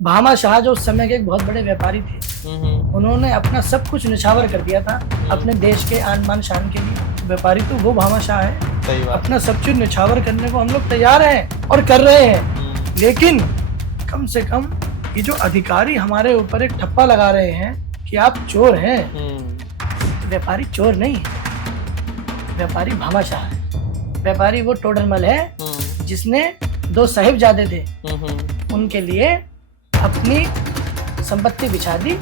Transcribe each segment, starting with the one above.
भामा शाह जो उस समय के एक बहुत बड़े व्यापारी थे, उन्होंने अपना सब कुछ निछावर कर दिया था अपने देश के आन बान शान के लिए। व्यापारी तो वो भामा शाह है। सही बात। अपना सब चीज निछावर करने को हम लोग तैयार हैं और कर रहे हैं, लेकिन कम से कम ये जो अधिकारी हमारे ऊपर एक ठप्पा लगा रहे हैं कि आप चोर हैं, तो व्यापारी चोर नहीं है, व्यापारी भामा शाह है। व्यापारी वो टोडरमल है जिसने 2 साहिबजादे थे, उनके लिए अपनी संपत्ति बिछा दी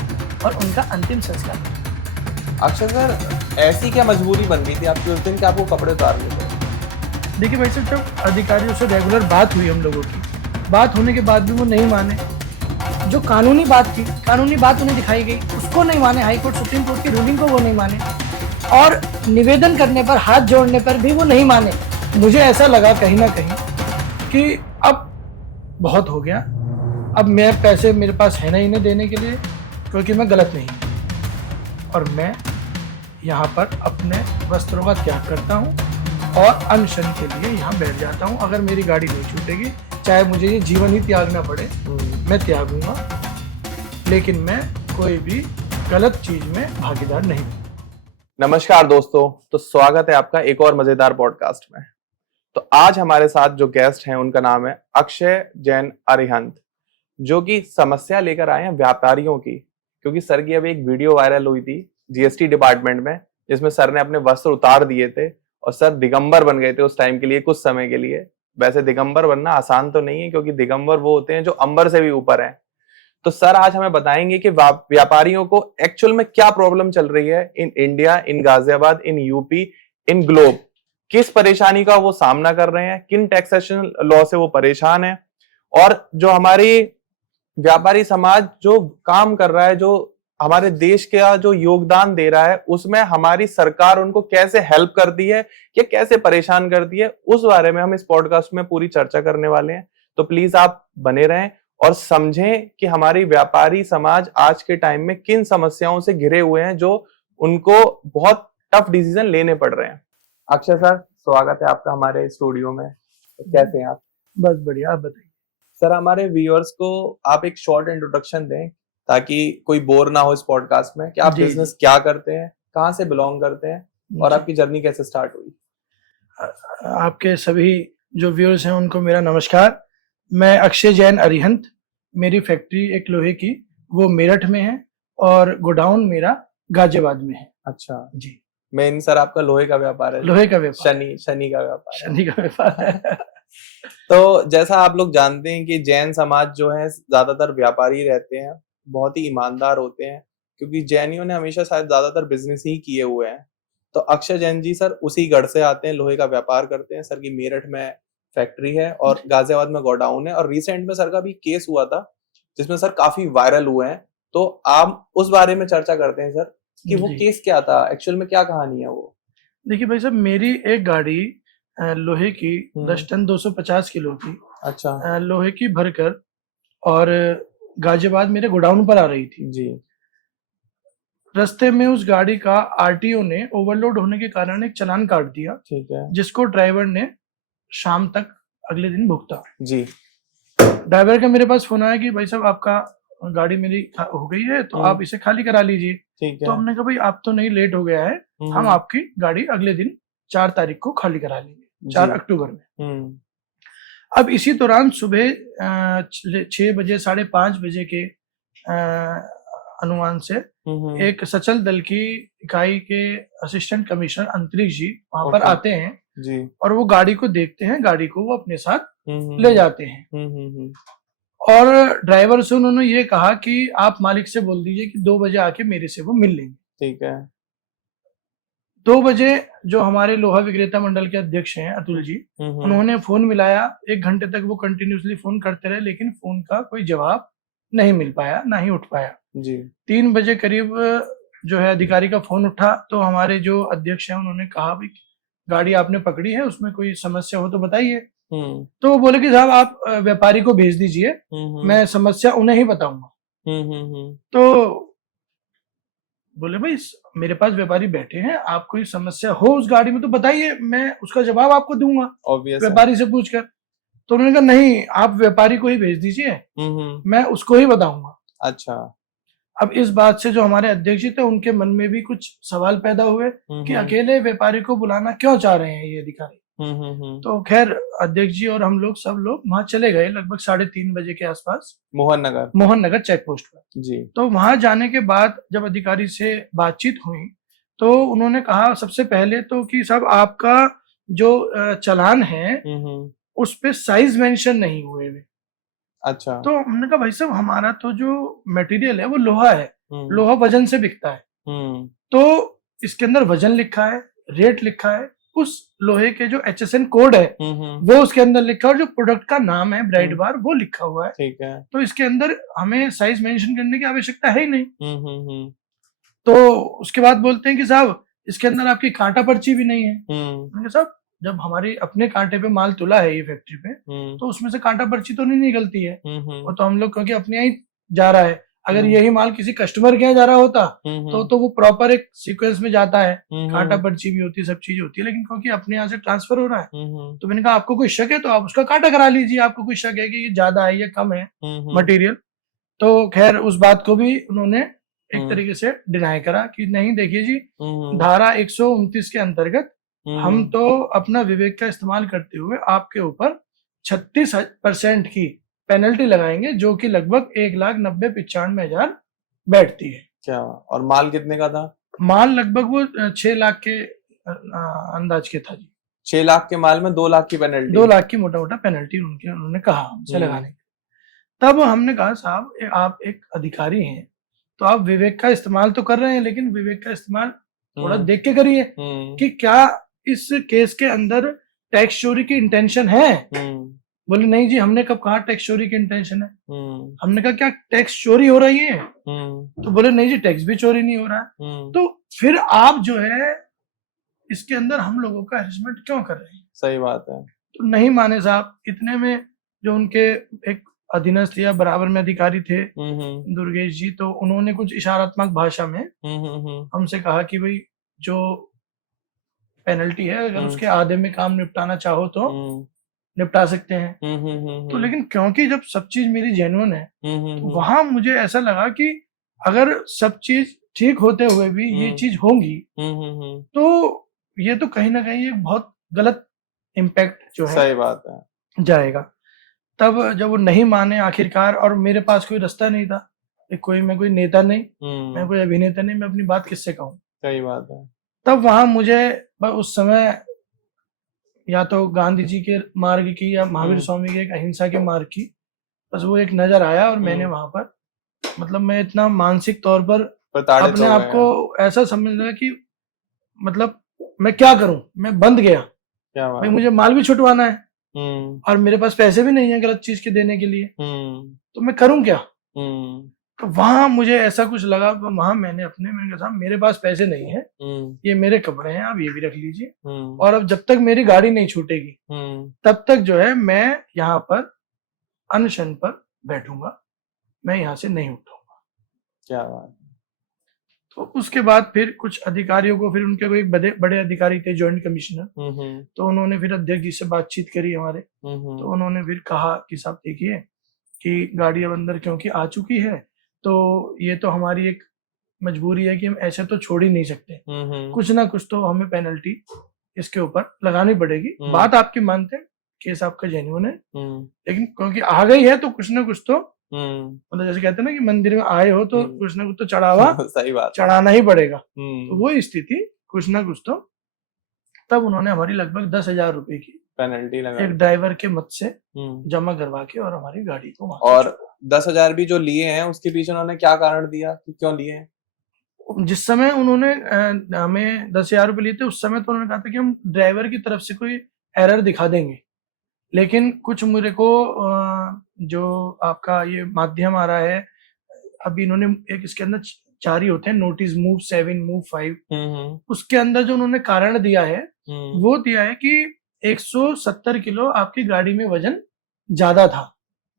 और उनका अंतिम संस्कार। अक्षय सर, ऐसी क्या मजबूरी बन गई थी आपकी उस दिन कि आपको कपड़े उतारने थे? देखिए भाई साहब, जब अधिकारियों से रेगुलर बात हुई हम लोगों की, बात होने के बाद भी वो नहीं माने। जो कानूनी बात थी, कानूनी बात उन्हें दिखाई गई, उसको नहीं माने। हाई कोर्ट सुप्रीम कोर्ट की रूलिंग को वो नहीं माने और निवेदन करने पर, हाथ जोड़ने पर भी वो नहीं माने। मुझे ऐसा लगा कहीं ना कहीं कि अब बहुत हो गया, अब मैं पैसे मेरे पास है नहीं इन्हें देने के लिए, क्योंकि मैं गलत नहीं हूँ और मैं यहाँ पर अपने वस्त्रों का त्याग करता हूँ और अनशन के लिए यहाँ बैठ जाता हूँ। अगर मेरी गाड़ी नहीं छूटेगी, चाहे मुझे ये जीवन ही त्यागना पड़े, मैं त्यागूंगा, लेकिन मैं कोई भी गलत चीज में भागीदार नहीं। नमस्कार दोस्तों, तो स्वागत है आपका एक और मजेदार पॉडकास्ट में। तो आज हमारे साथ जो गेस्ट हैं उनका नाम है अक्षय जैन अरिहंत, जो कि समस्या लेकर आए हैं व्यापारियों की। क्योंकि सर की अभी एक वीडियो वायरल हुई थी जीएसटी डिपार्टमेंट में, जिसमें सर ने अपने वस्त्र उतार दिए थे और सर दिगंबर बन गए थे उस टाइम के लिए, कुछ समय के लिए। वैसे दिगंबर बनना आसान तो नहीं है, क्योंकि दिगंबर वो होते हैं जो अंबर से भी ऊपर हैं। तो सर आज हमें बताएंगे कि व्यापारियों को एक्चुअल में क्या प्रॉब्लम चल रही है in India, in Ghaziabad, in UP, in globe. किस परेशानी का वो सामना कर रहे हैं, किन टैक्सेशन लॉ से वो परेशान है, और जो हमारी व्यापारी समाज जो काम कर रहा है, जो हमारे देश का जो योगदान दे रहा है, उसमें हमारी सरकार उनको कैसे हेल्प करती है या कैसे परेशान करती है, उस बारे में हम इस पॉडकास्ट में पूरी चर्चा करने वाले हैं। तो प्लीज आप बने रहें और समझें कि हमारी व्यापारी समाज आज के टाइम में किन समस्याओं से घिरे हुए हैं, जो उनको बहुत टफ डिसीजन लेने पड़ रहे हैं। अक्षय सर, स्वागत है आपका हमारे स्टूडियो में। कैसे हैं आप? बस बढ़िया, आप बताइए। सर, हमारे व्यूअर्स को आप एक शॉर्ट इंट्रोडक्शन दें ताकि कोई बोर ना हो इस पॉडकास्ट में, कि आप बिजनेस क्या करते हैं, कहाँ से बिलोंग करते हैं और आपकी जर्नी कैसे स्टार्ट हुई। आपके सभी जो व्यूअर्स हैं उनको मेरा नमस्कार। मैं अक्षय जैन अरिहंत, मेरी फैक्ट्री एक लोहे की, वो मेरठ में है और गोडाउन मेरा गाजियाबाद में है। अच्छा जी। मेन सर आपका लोहे का व्यापार है? लोहे का व्यापार, शनि का व्यापार, शनि का व्यापार है। तो जैसा आप लोग जानते हैं कि जैन समाज जो है ज्यादातर व्यापारी रहते हैं, बहुत ही ईमानदार होते हैं, क्योंकि जैनियों ने हमेशा शायद ज्यादातर बिजनेस ही किए हुए हैं। तो अक्षय जैन जी सर उसी गढ़ से आते हैं, लोहे का व्यापार करते हैं। सर की मेरठ में फैक्ट्री है और गाजियाबाद में गोडाउन है, और रिसेंट में सर का भी केस हुआ था जिसमें सर काफी वायरल हुए हैं। तो आप उस बारे में चर्चा करते हैं सर कि वो केस क्या था, एक्चुअल में क्या कहानी है वो। देखिए भाई साहब, मेरी एक गाड़ी लोहे की 10 टन 250 किलो की, अच्छा, लोहे की भरकर और गाजियाबाद मेरे गोडाउन पर आ रही थी जी। रास्ते में उस गाड़ी का आरटीओ ने ओवरलोड होने के कारण एक चालान काट दिया, ठीक है, जिसको ड्राइवर ने शाम तक अगले दिन भुगता। जी। ड्राइवर का मेरे पास फोन आया कि भाई साहब आपका गाड़ी मेरी हो गई है, तो आप इसे खाली करा लीजिए। ठीक है। तो हमने कहा भाई आप तो नहीं, लेट हो गया है, हम आपकी गाड़ी अगले दिन 4 तारीख को खाली करा लेंगे, 4 अक्टूबर में। अब इसी दौरान सुबह 6 बजे 5:30 बजे के अनुमान से एक सचल दल की इकाई के असिस्टेंट कमिश्नर अंतरिक्ष जी वहां पर आते हैं जी, और वो गाड़ी को देखते हैं, गाड़ी को वो अपने साथ ले जाते हैं। और ड्राइवर से उन्होंने ये कहा कि आप मालिक से बोल दीजिए कि 2 बजे आके मेरे से वो मिल लेंगे। ठीक है। 2 बजे जो हमारे लोहा विक्रेता मंडल के अध्यक्ष हैं अतुल जी, उन्होंने फोन मिलाया। 1 घंटे तक वो कंटिन्यूसली फोन करते रहे, लेकिन फोन का कोई जवाब नहीं मिल पाया, ना ही उठ पाया जी। 3 बजे करीब जो है अधिकारी का फोन उठा, तो हमारे जो अध्यक्ष हैं उन्होंने कहा भाई गाड़ी आपने पकड़ी है, उसमें कोई समस्या हो तो बताइए। तो वो बोले कि साहब आप व्यापारी को भेज दीजिए, मैं समस्या उन्हें ही बताऊंगा। तो बोले भाई मेरे पास व्यापारी बैठे हैं, आप कोई समस्या हो उस गाड़ी में तो बताइए, मैं उसका जवाब आपको दूंगा व्यापारी से पूछकर। तो उन्होंने कहा नहीं, आप व्यापारी को ही भेज दीजिए, मैं उसको ही बताऊंगा। अच्छा। अब इस बात से जो हमारे अध्यक्ष जी थे उनके मन में भी कुछ सवाल पैदा हुए कि अकेले व्यापारी को बुलाना क्यों चाह रहे हैं ये अधिकारी। तो खैर अध्यक्ष जी और हम लोग सब लोग वहां चले गए लगभग 3:30 बजे के आसपास, मोहन नगर चेक पोस्ट पर जी। तो वहां जाने के बाद जब अधिकारी से बातचीत हुई तो उन्होंने कहा सबसे पहले तो कि साहब आपका जो चालान है उस पे साइज मेंशन नहीं हुए हुए। अच्छा। तो हमने कहा भाई साहब हमारा तो जो मटेरियल है वो लोहा है, लोहा वजन से बिकता है, तो इसके अंदर वजन लिखा है, रेट लिखा है, उस लोहे के जो HSN कोड है वो उसके अंदर लिखा है और जो प्रोडक्ट का नाम है ब्राइट बार वो लिखा हुआ है। ठीक है। तो इसके अंदर हमें साइज मेंशन करने की आवश्यकता है ही नहीं। तो उसके बाद बोलते हैं कि साहब इसके अंदर आपकी कांटा पर्ची भी नहीं है। मैंने कहा साहब जब हमारे अपने कांटे पे माल तुला है ये फैक्ट्री पे तो उसमें से कांटा पर्ची तो नहीं निकलती है, वो तो हम लोग क्योंकि अपने यहाँ ही जा रहा है, अगर यही माल किसी कस्टमर के यहाँ जा रहा होता तो वो प्रॉपर एक सीक्वेंस में जाता है, कांटा पर्ची भी होती है, सब चीजें होती है, लेकिन क्योंकि अपने यहाँ से ट्रांसफर हो रहा है तो मैंने कहा आपको कोई शक है तो आप उसका कांटा करा लीजिए, आपको कोई शक है कि ये ज्यादा है या कम है मटेरियल। तो खैर उस बात को भी उन्होंने एक तरीके से डिनाई करा कि नहीं देखिए जी, धारा 129 के अंतर्गत हम तो अपना विवेक का इस्तेमाल करते हुए आपके ऊपर 36% की पेनल्टी लगाएंगे जो कि लगभग 1,90,95,000 बैठती है। क्या? और माल कितने का था? माल लगभग वो 6 लाख के अंदाज के था जी। 6 लाख के माल में 2 लाख की पेनल्टी? 2 लाख की मोटा मोटा पेनल्टी उन्होंने कहा हमसे लगाने की। तब हमने कहा साहब आप एक अधिकारी हैं तो आप विवेक का इस्तेमाल तो कर रहे हैं, लेकिन विवेक का इस्तेमाल थोड़ा देख के करिए कि क्या इस केस के अंदर टैक्स चोरी की इंटेंशन है। बोले नहीं जी हमने कब कहा टैक्स चोरी की इंटेंशन है। हमने कहा क्या टैक्स चोरी हो रही है? तो बोले नहीं जी टैक्स भी चोरी नहीं हो रहा है। तो फिर आप जो है इसके अंदर हम लोगों का हैरेसमेंट क्यों कर रहे हैं? सही बात है। तो नहीं माने साहब। इतने में जो उनके एक अधीनस्थ या बराबर में अधिकारी थे दुर्गेश जी, तो उन्होंने कुछ इशारात्मक भाषा में हमसे कहा कि भाई जो पेनल्टी है अगर उसके आधे में काम निपटाना चाहो तो निपटा सकते हैं। तो लेकिन क्योंकि जब सब चीज मेरी जेन्युइन है तो वहां मुझे ऐसा लगा कि अगर सब चीज ठीक होते हुए भी ये चीज होंगी तो ये तो कहीं ना कहीं एक बहुत गलत इम्पैक्ट जो है, सही बात है, जाएगा। तब जब वो नहीं माने आखिरकार, और मेरे पास कोई रास्ता नहीं था, मैं कोई नेता नहीं, मैं कोई अभिनेता नहीं, मैं अपनी बात किससे कहूँ। सही बात है। तब वहां मुझे उस समय या तो गांधी जी के मार्ग की या महावीर स्वामी के एक अहिंसा के मार्ग की बस वो एक नजर आया और मैंने वहां पर मतलब मैं इतना मानसिक तौर पर अपने आप को ऐसा समझ लगा कि मतलब मैं क्या करूं, मैं बंद गया। भाई मुझे माल भी छुटवाना है और मेरे पास पैसे भी नहीं है गलत चीज के देने के लिए, तो मैं करूं क्या। तो वहां मुझे ऐसा कुछ लगा, वहां मैंने कहा मेरे पास पैसे नहीं है, ये मेरे कपड़े हैं, आप ये भी रख लीजिए, और अब जब तक मेरी गाड़ी नहीं छूटेगी तब तक जो है मैं यहाँ पर अनशन पर बैठूंगा, मैं यहाँ से नहीं उठूंगा। क्या बात। तो उसके बाद फिर कुछ अधिकारियों को, फिर उनके कोई बड़े अधिकारी थे ज्वाइंट कमिश्नर, तो उन्होंने फिर अध्यक्ष जी से बातचीत करी हमारे, तो उन्होंने फिर कहा कि साहब देखिए कि गाड़ी अब अंदर क्योंकि आ चुकी है तो ये तो हमारी एक मजबूरी है कि हम ऐसे तो छोड़ ही नहीं सकते, कुछ ना कुछ तो हमें पेनल्टी इसके ऊपर लगानी पड़ेगी। बात आपकी मानते हैं, केस आपका जेन्युइन है, लेकिन क्योंकि आ गई है तो कुछ ना कुछ तो मतलब जैसे कहते हैं ना कि मंदिर में आए हो तो कुछ ना कुछ तो चढ़ावा सही बात चढ़ाना ही पड़ेगा। तो वो स्थिति कुछ ना कुछ तो, तब उन्होंने हमारी लगभग 10,000 रुपए की पेनल्टी लगा एक ड्राइवर के मत से जमा करवा के और हमारी गाड़ी को, और 10,000 भी जो लिए हैं उसके पीछे उन्होंने क्या कारण दिया कि क्यों लिए हैं? जिस समय उन्होंने हमें 10,000 रुपए लिए थे उस समय तो उन्होंने कहा था कि हम ड्राइवर की तरफ से कोई एरर दिखा देंगे, लेकिन कुछ मेरे को जो आपका ये माध्यम आ रहा है अभी इन्होंने एक इसके अंदर जारी होते हैं नोटिस मूव 7 मूव 5, उसके अंदर जो उन्होंने कारण दिया है वो दिया है कि 170 किलो आपकी गाड़ी में वजन ज्यादा था।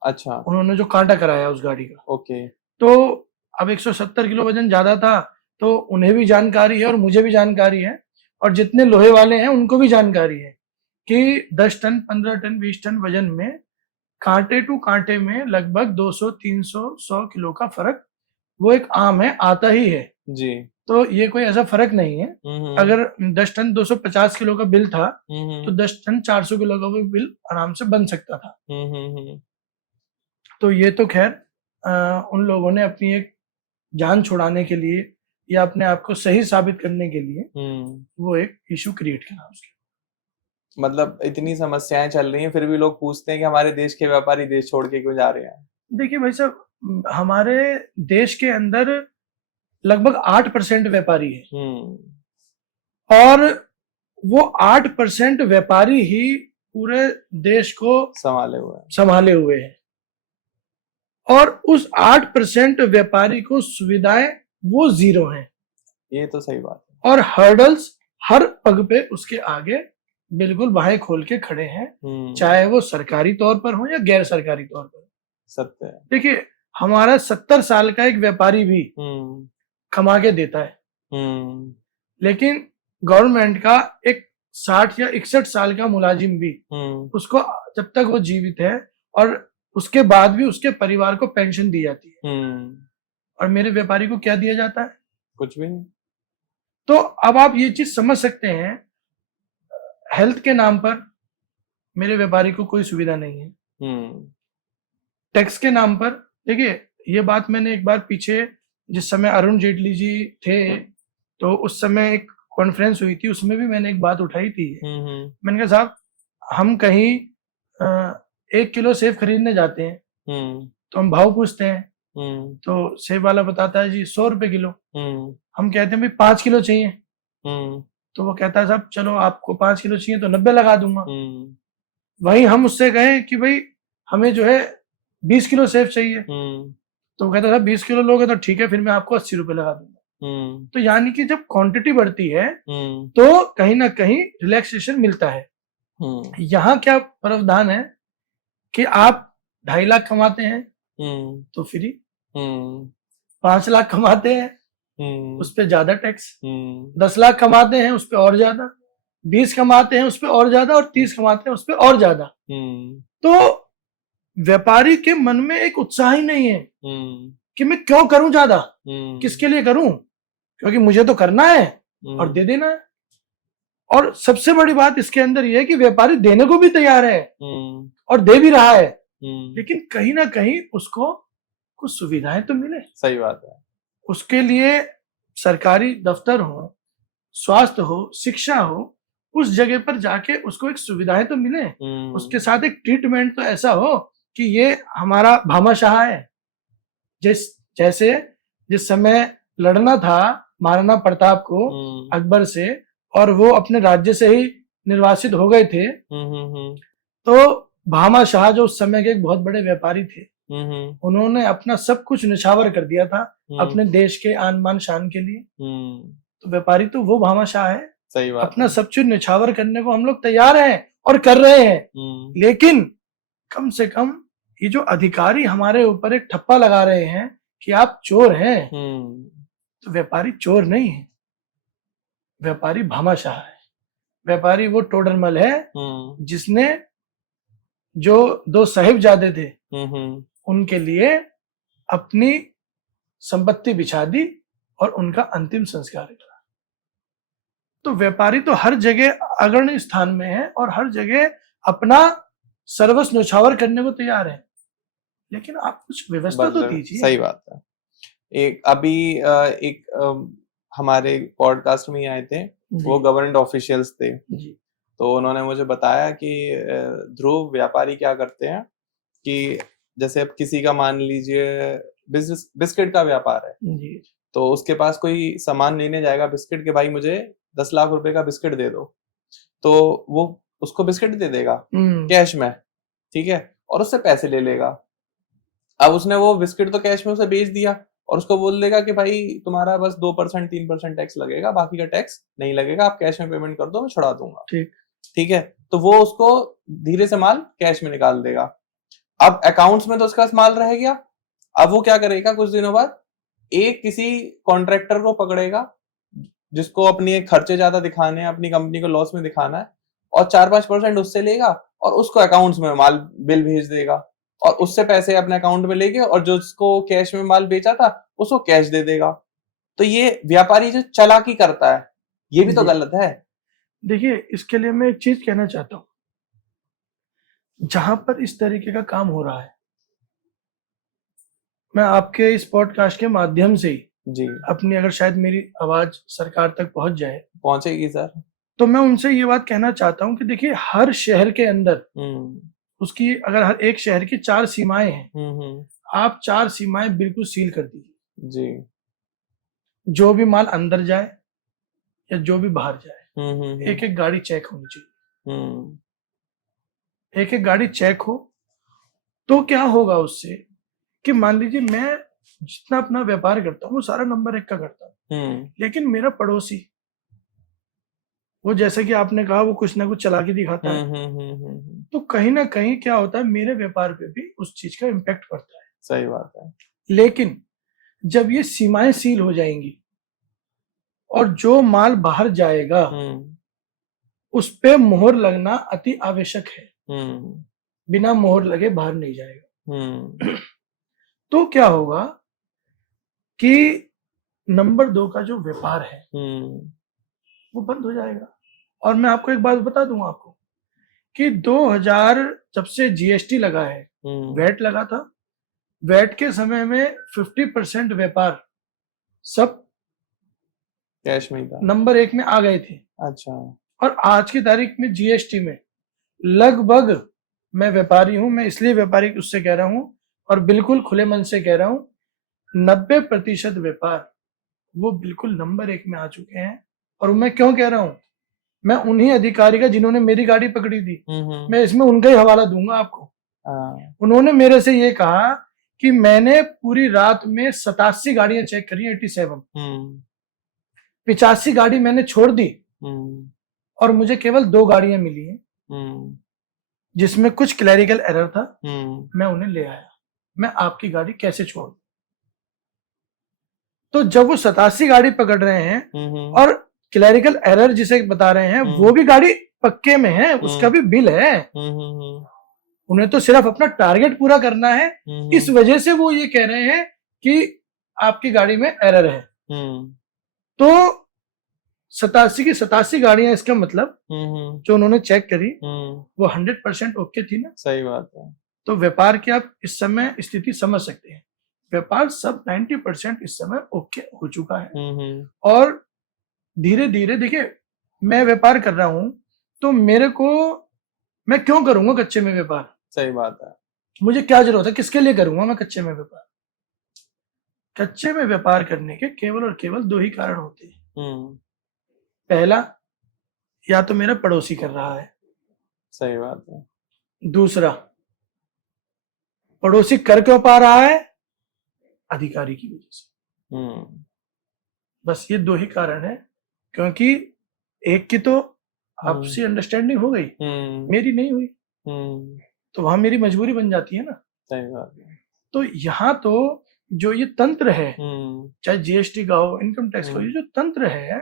अच्छा। उन्होंने जो कांटा कराया उस गाड़ी का, ओके। तो अब 170 किलो वजन ज्यादा था तो उन्हें भी जानकारी है और मुझे भी जानकारी है और जितने लोहे वाले हैं उनको भी जानकारी है कि 10 टन, 15 टन, 20 टन वजन में कांटे टू कांटे में लगभग 200, 300, 100 किलो का फर्क वो एक आम है, आता ही है जी। तो ये कोई ऐसा फर्क नहीं है। अगर 10 टन 250 किलो का बिल था तो 10 टन 400 किलो का भी बिल आराम से बन सकता था। तो ये तो खैर उन लोगों ने अपनी एक जान छुड़ाने के लिए या अपने आप को सही साबित करने के लिए वो एक इशू क्रिएट करा उसके। मतलब इतनी समस्याएं चल रही हैं फिर भी लोग पूछते हैं कि हमारे देश के व्यापारी देश छोड़ के क्यों जा रहे हैं। देखिए भाई साहब, हमारे देश के अंदर लगभग 8% व्यापारी है और वो 8% व्यापारी ही पूरे देश को संभाले हुए हैं और उस 8% व्यापारी को सुविधाएं वो जीरो हैं। ये तो सही बात है। और हर्डल्स हर पग पे उसके आगे बिल्कुल बाहें खोल के खड़े हैं, चाहे वो सरकारी तौर पर हो या गैर सरकारी तौर पर। सत्य है। देखिए, हमारा 70 साल का एक व्यापारी भी कमा के देता है, लेकिन गवर्नमेंट का एक 60 या 61 साल का मुलाजिम भी उसको जब तक वो जीवित है और उसके बाद भी उसके परिवार को पेंशन दी जाती है और मेरे व्यापारी को क्या दिया जाता है? कुछ भी नहीं। तो अब आप ये चीज समझ सकते हैं, हेल्थ के नाम पर मेरे व्यापारी को कोई सुविधा नहीं है। टैक्स के नाम पर, देखिए ये बात मैंने एक बार पीछे जिस समय अरुण जेटली जी थे तो उस समय एक कॉन्फ्रेंस हुई थी, उसमें भी मैंने एक बात उठाई थी। मैंने कहा साहब, हम कहीं 1 किलो सेब खरीदने जाते हैं तो हम भाव पूछते हैं तो सेब वाला बताता है जी 100 रुपए किलो। हम कहते हैं भाई 5 किलो चाहिए तो वो कहता है साहब चलो आपको 5 किलो चाहिए तो 90 लगा दूंगा। वहीं हम उससे कहें कि भाई हमें जो है 20 किलो सेब चाहिए तो वो कहता है 20 किलो लोगे तो ठीक है, फिर मैं आपको 80 रुपए लगा दूंगा। तो यानी कि जब क्वांटिटी बढ़ती है तो कहीं ना कहीं रिलैक्सेशन मिलता है। यहाँ क्या प्रावधान है कि आप 2.5 लाख कमाते हैं तो फ्री, 5 लाख कमाते हैं उस पर ज्यादा टैक्स, 10 लाख कमाते हैं उस पर और ज्यादा, 20 कमाते हैं उस पर और ज्यादा और 30 कमाते हैं उस पर और ज्यादा। तो व्यापारी के मन में एक उत्साह ही नहीं है कि मैं क्यों करूं ज्यादा, किसके लिए करूं, क्योंकि मुझे तो करना है और दे देना है। और सबसे बड़ी बात इसके अंदर यह है कि व्यापारी देने को भी तैयार है और दे भी रहा है, लेकिन कहीं ना कहीं उसको कुछ सुविधाएं तो मिले। सही बात है। उसके लिए सरकारी दफ्तर हो, स्वास्थ्य हो, शिक्षा हो, उस जगह पर जाके उसको एक सुविधाएं तो मिले, उसके साथ एक ट्रीटमेंट तो ऐसा हो कि ये हमारा भामाशाह है। जैसे जिस समय लड़ना था महाराणा प्रताप को अकबर से और वो अपने राज्य से ही निर्वासित हो गए थे, तो भामाशाह जो उस समय के एक बहुत बड़े व्यापारी थे, उन्होंने अपना सब कुछ निछावर कर दिया था अपने देश के आन बान शान के लिए। तो व्यापारी तो वो भामाशाह है। सही बात। अपना सब कुछ निछावर करने को हम लोग तैयार हैं और कर रहे हैं, लेकिन कम से कम ये जो अधिकारी हमारे ऊपर एक ठप्पा लगा रहे हैं कि आप चोर हैं, तो व्यापारी चोर नहीं है, व्यापारी भामाशाह है। व्यापारी वो टोडरमल है जिसने जो 2 साहिबजादे थे उनके लिए अपनी संपत्ति बिछा दी और उनका अंतिम संस्कार करा। तो व्यापारी तो हर जगह अग्रणी स्थान में है और हर जगह अपना सर्वस्व न्यौछावर करने को तैयार है, लेकिन आप कुछ व्यवस्था तो दीजिए। सही बात है। हमारे पॉडकास्ट में ही आए थे, वो गवर्नमेंट ऑफिशियल्स थे जी। तो उन्होंने मुझे बताया कि ध्रुव व्यापारी क्या करते हैं कि जैसे अब किसी का मान लीजिए बिस्किट का व्यापार है जी। तो उसके पास कोई सामान लेने जाएगा बिस्किट के, भाई मुझे 10 लाख रुपए का बिस्किट दे दो, तो वो उसको बिस्किट दे देगा कैश में, ठीक है, और उससे पैसे ले लेगा। अब उसने वो बिस्किट तो कैश में उसे बेच दिया और उसको बोल देगा कि भाई तुम्हारा बस 2% 3% टैक्स लगेगा, बाकी का टैक्स नहीं लगेगा, आप कैश में पेमेंट कर दो, मैं छुड़ा दूंगा। ठीक है, तो वो उसको धीरे से माल कैश में निकाल देगा। अब अकाउंट्स में तो उसका माल रह गया। अब वो क्या करेगा, कुछ दिनों बाद एक किसी कॉन्ट्रैक्टर को पकड़ेगा जिसको अपनी खर्चे ज्यादा दिखाने हैं, अपनी कंपनी को लॉस में दिखाना है, और 4-5% उससे लेगा और उसको अकाउंट्स में माल बिल भेज देगा और उससे पैसे अपने अकाउंट में लेके और जो उसको कैश में माल बेचा था उसको कैश दे देगा। तो ये व्यापारी जो चालाकी करता है ये भी तो जी। गलत है। देखिए, इसके लिए मैं एक चीज कहना चाहता हूँ, जहां पर इस तरीके का काम हो रहा है, मैं आपके इस पॉडकास्ट के माध्यम से ही जी अपनी, अगर शायद मेरी आवाज सरकार तक पहुंच जाए, पहुंचेगी सर। तो मैं उनसे ये बात कहना चाहता हूँ कि देखिए, हर शहर के अंदर उसकी, अगर हर एक शहर की 4 सीमाएं हैं, आप 4 सीमाएं बिल्कुल सील कर दीजिए। जी जो भी माल अंदर जाए या जो भी बाहर जाए, एक एक गाड़ी चेक होनी चाहिए। एक एक गाड़ी चेक हो तो क्या होगा उससे, कि मान लीजिए मैं जितना अपना व्यापार करता हूँ वो सारा नंबर 1 का करता हूँ, लेकिन मेरा पड़ोसी, वो जैसे कि आपने कहा, वो कुछ ना कुछ चालाकी दिखाता है, तो कहीं ना कहीं क्या होता है, मेरे व्यापार पे भी उस चीज का इम्पैक्ट पड़ता है। सही बात है। लेकिन जब ये सीमाएं सील हो जाएंगी और जो माल बाहर जाएगा उस पे मोहर लगना अति आवश्यक है। बिना मोहर लगे बाहर नहीं जाएगा। तो क्या होगा कि नंबर 2 का जो व्यापार है वो बंद हो जाएगा। और मैं आपको एक बात बता दूं आपको कि 2000 जब से जीएसटी लगा है, वैट लगा था, वैट के समय में 50% व्यापार सब कैश में था, नंबर 1 में आ गए थे। अच्छा। और आज की तारीख में जीएसटी में लगभग, मैं व्यापारी हूं, मैं इसलिए व्यापारी उससे कह रहा हूं और बिल्कुल खुले मन से कह रहा हूं, 90% व्यापार वो बिल्कुल नंबर 1 में आ चुके हैं। और मैं क्यों कह रहा हूं, मैं उन्हीं अधिकारी का जिन्होंने मेरी गाड़ी पकड़ी थी, मैं इसमें उनका ही हवाला दूंगा आपको। उन्होंने मेरे से ये कहा कि मैंने पूरी रात में 87 गाड़ियां चेक करी, 87, 85 गाड़ी मैंने छोड़ दी और मुझे केवल 2 गाड़ियां मिली हैं जिसमें कुछ क्लैरिकल एरर था। मैं उन्हें ले आया, मैं आपकी गाड़ी कैसे छोड़ दूं? तो जब वो 87 गाड़ी पकड़ रहे हैं और क्लैरिकल एरर जिसे बता रहे हैं वो भी गाड़ी पक्के में है, उसका भी बिल है, उन्हें तो सिर्फ अपना टारगेट पूरा करना है, इस वजह से वो ये कह रहे हैं कि आपकी गाड़ी में एरर है। तो 87 की 87 गाड़ियां, इसका मतलब जो उन्होंने चेक करी वो 100% ओके थी ना। सही बात है। तो व्यापार की आप इस समय स्थिति समझ सकते हैं, व्यापार सब 90% इस समय ओके हो चुका है। और धीरे धीरे, देखिए, मैं व्यापार कर रहा हूं तो मेरे को, मैं क्यों करूंगा कच्चे में व्यापार? सही बात है। मुझे क्या जरूरत है, किसके लिए करूंगा मैं कच्चे में व्यापार? कच्चे में व्यापार करने के केवल और केवल 2 ही कारण होते हैं। पहला, या तो मेरा पड़ोसी कर रहा है। सही बात है। दूसरा, पड़ोसी कर क्यों पा रहा है? अधिकारी की वजह से। बस ये 2 ही कारण है, क्योंकि एक की तो आपसी अंडरस्टैंडिंग हो गई, मेरी नहीं हुई, तो वहां मेरी मजबूरी बन जाती है ना। सही बात है। तो यहाँ तो जो ये तंत्र है, चाहे जीएसटी का हो, इनकम टैक्स का हो, ये जो तंत्र है,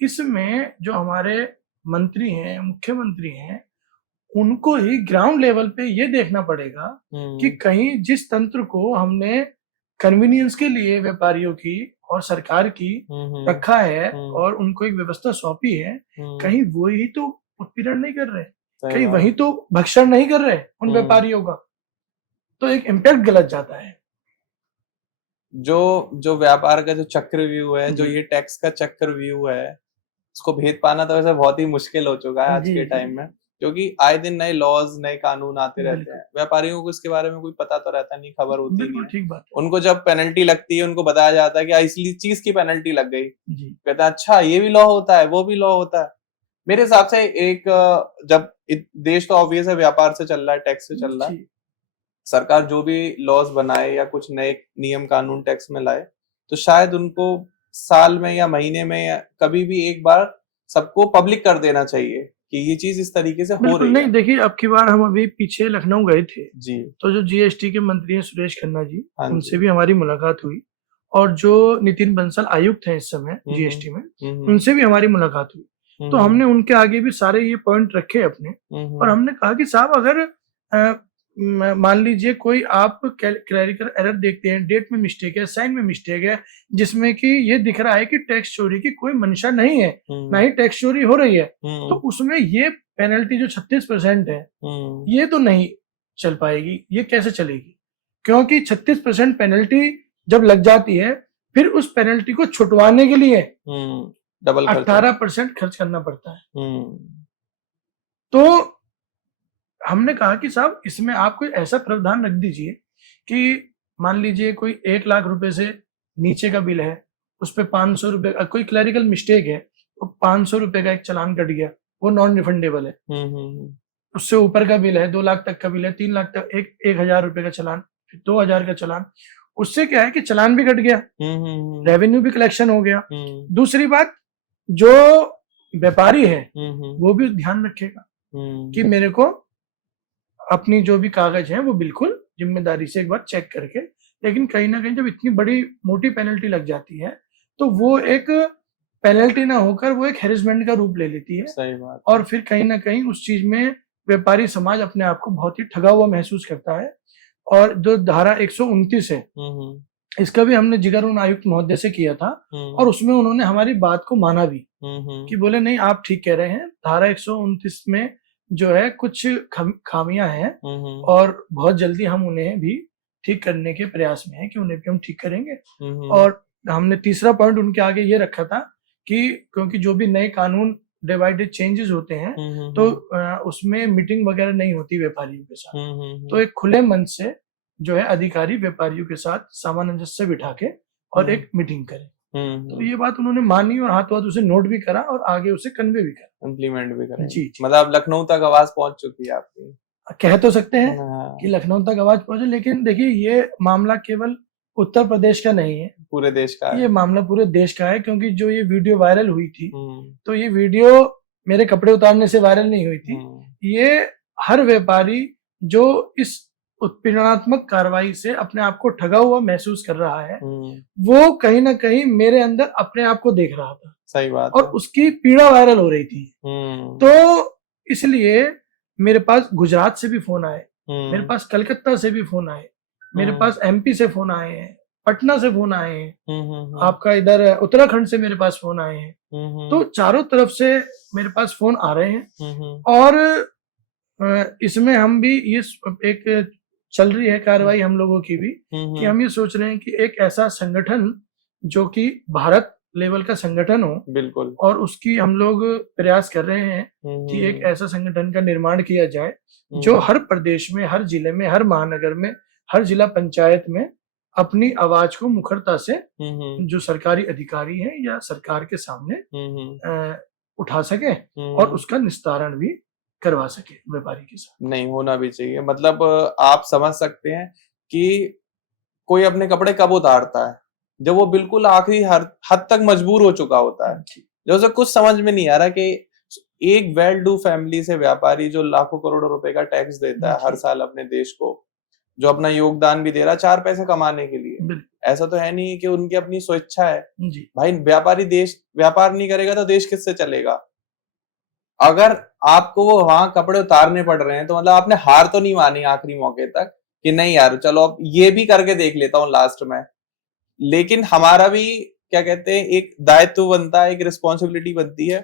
इसमें जो हमारे मंत्री हैं, मुख्यमंत्री हैं, उनको ही ग्राउंड लेवल पे ये देखना पड़ेगा कि कहीं जिस तंत्र को हमने कन्वीनियंस के लिए व्यापारियों की और सरकार की रखा है और उनको एक व्यवस्था सौंपी है, कहीं वो ही तो उत्पीड़न नहीं कर रहे, कहीं वही तो भक्षण नहीं कर रहे उन व्यापारियों का, तो एक इम्पैक्ट गलत जाता है। जो व्यापार का जो चक्रव्यूह है, जो ये टैक्स का चक्रव्यूह है, उसको भेद पाना तो वैसे बहुत ही मुश्किल हो चुका है आज के टाइम में, क्योंकि आए दिन नए लॉज, नए कानून आते रहते हैं। व्यापारियों को इसके बारे में कोई पता तो रहता नहीं, खबर होती नहीं है। ठीक बात। उनको जब पेनल्टी लगती है, उनको बताया जाता है कि इसलिए चीज की पेनल्टी लग गई, कहता है अच्छा ये भी लॉ होता है, वो भी लॉ होता है। मेरे हिसाब से एक, जब देश तो ऑब्वियस है व्यापार से चल रहा है, टैक्स से चल रहा है, सरकार जो भी लॉज बनाए या कुछ नए नियम कानून टैक्स में लाए, तो शायद उनको साल में या महीने में या कभी भी एक बार सबको पब्लिक कर देना चाहिए कि ये चीज इस तरीके से हो रही है। नहीं, देखिए, अब की बार हम अभी पीछे लखनऊ गए थे जी, तो जो जीएसटी के मंत्री हैं सुरेश खन्ना जी, उनसे भी हमारी मुलाकात हुई, और जो नितिन बंसल आयुक्त हैं इस समय जीएसटी में, उनसे भी हमारी मुलाकात हुई। तो हमने उनके आगे भी सारे ये पॉइंट रखे अपने, और हमने कहा कि साहब अगर मान लीजिए कोई आप क्लरिकल एरर देखते हैं, डेट में मिस्टेक है, साइन में मिस्टेक है, जिसमें कि ये दिख रहा है कि टैक्स चोरी की कोई मंशा नहीं है, ना ही टैक्स चोरी हो रही है, तो उसमें ये पेनल्टी जो 36% है ये तो नहीं चल पाएगी, ये कैसे चलेगी? क्योंकि 36% पेनल्टी जब लग जाती है, फिर उस पेनल्टी को छुटवाने के लिए डबल 18% खर्च करना पड़ता है। तो हमने कहा कि साहब इसमें आप कोई ऐसा प्रावधान रख दीजिए कि मान लीजिए कोई 1 लाख रुपए से नीचे का बिल है, उस पर 500 रुपए, कोई क्लरिकल मिस्टेक है, वो 500 रुपए का एक चालान कट गया, वो नॉन रिफंडेबल है। उससे ऊपर का बिल है, 2 लाख तक का बिल है, 3 लाख तक 1,000 रुपए का चालान, फिर 2,000 का चालान, उससे क्या है कि चालान भी कट गया, रेवेन्यू भी कलेक्शन हो गया। दूसरी बात, जो व्यापारी है वो भी ध्यान रखेगा कि मेरे को अपनी जो भी कागज है वो बिल्कुल जिम्मेदारी से एक बार चेक करके, लेकिन कहीं ना कहीं जब इतनी बड़ी मोटी पेनल्टी लग जाती है तो वो एक पेनल्टी ना होकर वो एक हैरेसमेंट का रूप ले लेती है। सही बात। और फिर कहीं ना कहीं उस चीज में व्यापारी समाज अपने आप को बहुत ही ठगा हुआ महसूस करता है। और जो धारा 129 है, इसका भी हमने जिगर आयुक्त महोदय से किया था, और उसमें उन्होंने हमारी बात को माना भी कि बोले नहीं आप ठीक कह रहे हैं, धारा 129 में जो है कुछ खामियां हैं और बहुत जल्दी हम उन्हें भी ठीक करने के प्रयास में हैं कि उन्हें भी हम ठीक करेंगे। और हमने तीसरा पॉइंट उनके आगे ये रखा था कि क्योंकि जो भी नए कानून डिवाइडेड चेंजेस होते हैं तो उसमें मीटिंग वगैरह नहीं होती व्यापारियों के साथ, तो एक खुले मन से जो है अधिकारी व्यापारियों के साथ सामंजस्य बिठा के और एक मीटिंग करें। तो ये बात उन्होंने मानी और हाथों हाथ उसे नोट भी करा और आगे उसे कन्वे भी करा, इम्प्लीमेंट भी करा। जी। मतलब लखनऊ तक आवाज पहुंच चुकी है आपकी, कह तो सकते हैं कि लखनऊ तक आवाज पहुंचे, लेकिन देखिए ये मामला केवल उत्तर प्रदेश का नहीं है, पूरे देश का है। ये मामला पूरे देश का है, क्योंकि जो ये वीडियो वायरल हुई थी तो ये वीडियो मेरे कपड़े उतारने से वायरल नहीं हुई थी। ये हर व्यापारी जो इस उत्पीड़नात्मक कार्रवाई से अपने आप को ठगा हुआ महसूस कर रहा है, वो कहीं ना कहीं मेरे अंदर अपने आप को देख रहा था। सही बात। और उसकी पीड़ा वायरल हो रही थी, तो इसलिए मेरे पास गुजरात से भी फोन आए, मेरे पास कलकत्ता से भी फोन आए, मेरे पास MP से फोन आए हैं, पटना से फोन आए हैं, आपका इधर उत्तराखंड से मेरे पास फोन आए हैं। तो चारों तरफ से मेरे पास फोन आ रहे हैं, और इसमें हम भी ये एक चल रही है कार्रवाई हम लोगों की भी कि हम ये सोच रहे हैं कि एक ऐसा संगठन जो कि भारत लेवल का संगठन हो, बिल्कुल, और उसकी हम लोग प्रयास कर रहे हैं कि एक ऐसा संगठन का निर्माण किया जाए जो हर प्रदेश में, हर जिले में, हर महानगर में, हर जिला पंचायत में अपनी आवाज को मुखरता से जो सरकारी अधिकारी हैं या सरकार के सामने उठा सके और उसका निस्तारण भी करवा सके व्यापारी के साथ। नहीं होना भी चाहिए। मतलब आप समझ सकते हैं कि कोई अपने कपड़े कब उतारता है, जब वो बिल्कुल आखिरी हद तक मजबूर हो चुका होता है, जब उसे कुछ समझ में नहीं आ रहा कि एक वेल डू फैमिली से व्यापारी जो लाखों करोड़ों रुपए का टैक्स देता है हर साल अपने देश को, जो अपना योगदान भी दे रहा है 4 पैसे कमाने के लिए, ऐसा तो है नहीं कि उनकी अपनी स्वेच्छा है। भाई व्यापारी देश व्यापार नहीं करेगा तो देश किससे चलेगा? अगर आपको वो वहां कपड़े उतारने पड़ रहे हैं तो मतलब आपने हार तो नहीं मानी आखिरी मौके तक कि नहीं यार चलो अब ये भी करके देख लेता हूँ लास्ट में। लेकिन हमारा भी क्या कहते हैं एक दायित्व बनता है, एक रिस्पॉन्सिबिलिटी बनती है